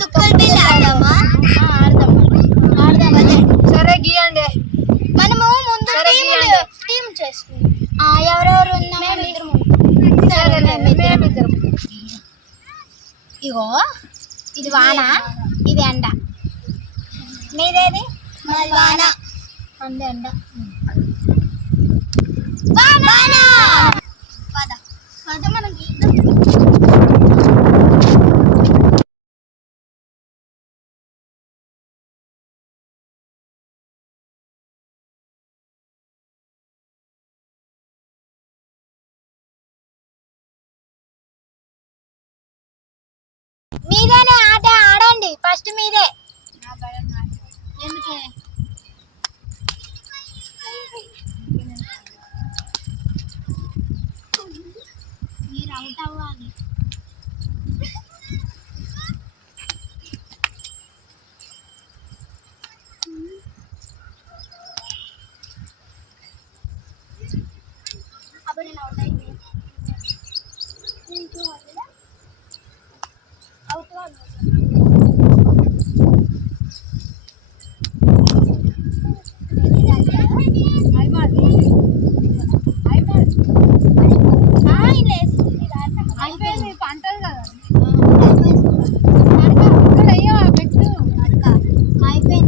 తుక్కల బిల్ల ఆడదామా? ఆడదాం. సరే గీయండి. మనము ముందు టీం చేసుకుందాం. ఎవరెవరు ఉన్నాము? ఇగో ఇది వాన, ఇది ఎండ. మీదేది? వాన. అందే ఎండ. మనం మీదేనే ఆట ఆడండి. ఫస్ట్ మీదే. ఎందుకే మీరు అవుట్ అవ్వాలి. అప్పుడు నేను అవుట్ అయింది. అవుట్ అయిపోయింది. పంటలు కదా పెట్టు. అయిపోయింది.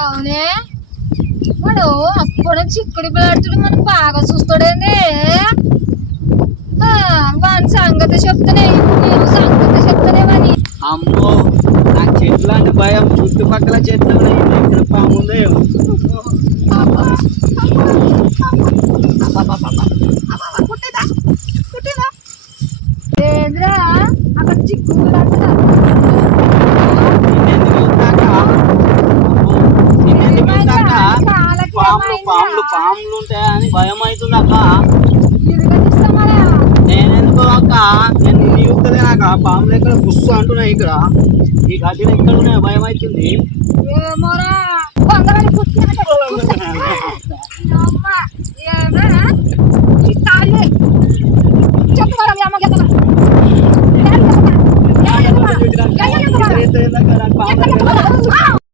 అవునే వాడు అప్పుడు చిక్కుడు పిల్లాడుతుడు మనకు బాగా చూస్తాడేంది. వాని సంగతి చెప్తానే, నేను సంగతి చెప్తానే వాని. అమ్మో నాకు చెట్లు అంటే భయం. చుట్టుపక్కల చెట్లు ఎక్కడ పాము ఉందో ఏమో. ఏంద్రా అక్కడ చిక్కుడు పాములు ఉంటాయని భయం అవుతుంది అక్క. నేనెందుకో అక్క, నేను చూస్తలే నాక పాములు ఎక్కడ గుస్సు అంటున్నాయి. ఇక్కడ ఈ గడ్డిలో ఎక్కడ ఉన్నాయో భయం అవుతుంది. ఏమోరా